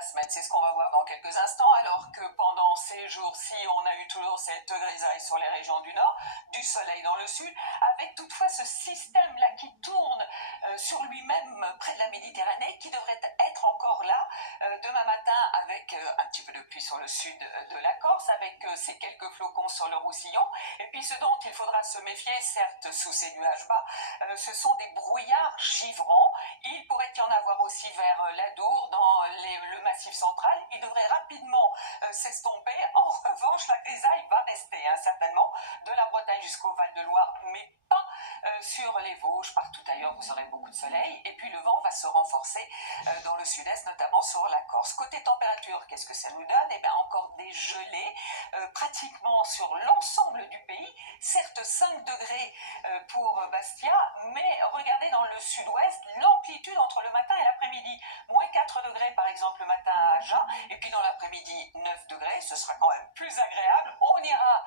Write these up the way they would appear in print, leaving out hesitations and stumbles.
la semaine. C'est ce qu'on va voir dans quelques instants, alors que pendant ces jours-ci, on a eu toujours cette grisaille sur les régions du nord, du soleil dans le sud, avec toutefois ce système-là qui tourne sur lui-même près de la Méditerranée, qui devrait être encore là demain matin, avec un petit peu de pluie sur le sud de la Corse, avec ces quelques flocons sur le Roussillon. Et puis ce dont il faudra se méfier, certes sous ces nuages bas, ce sont des brouillards givrants. Il pourrait y en avoir aussi vers l'Adour, dans le Massif central. Il devrait rapidement s'estomper. En revanche, la grisaille va rester, certainement, de la Bretagne jusqu'au Val-de-Loire, mais pas sur les Vosges. Partout ailleurs, vous aurez beaucoup de soleil. Et puis le vent va se renforcer dans le sud-est, notamment sur la Corse. Côté température, qu'est-ce que ça nous donne? Eh bien, encore des gelées, pratiquement sur l'ensemble du pays. Certes, 5 degrés pour Bastia, mais regardez dans le sud-ouest, l'amplitude entre le matin et l'après-midi. Moins 4 degrés, par exemple, le matin à Agen, et puis dans l'après-midi, 9 degrés. Ce sera quand même plus agréable. On ira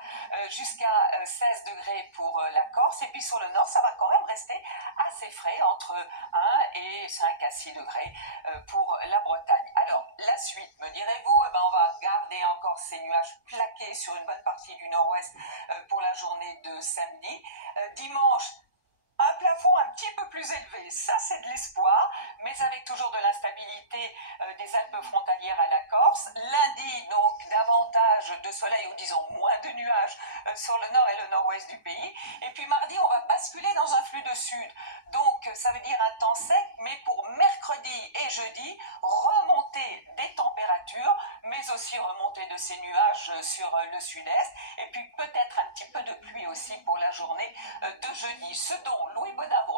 jusqu'à 16 degrés pour la Corse, et puis sur le nord, ça va quand même rester assez frais, entre 1 et 5 à 6 degrés pour la Bretagne. Alors, la suite, me direz-vous, on va garder encore ces nuages plaqués sur une bonne partie du nord-ouest pour la journée de samedi. Dimanche, un plafond un petit peu plus élevé, ça c'est de l'espoir, mais avec toujours de l'instabilité des Alpes frontalières à la Corse. Lundi, donc, davantage de soleil, ou disons moins de nuages sur le nord et le nord-ouest du pays. Et puis mardi, on va basculer dans un flux de sud. Donc, ça veut dire un temps sec, mais pour mercredi et jeudi, remontée des températures, mais aussi remontée de ces nuages sur le sud-est. Et puis peut-être un petit peu de pluie aussi pour la journée de jeudi. Ce dont Louis Bodin vous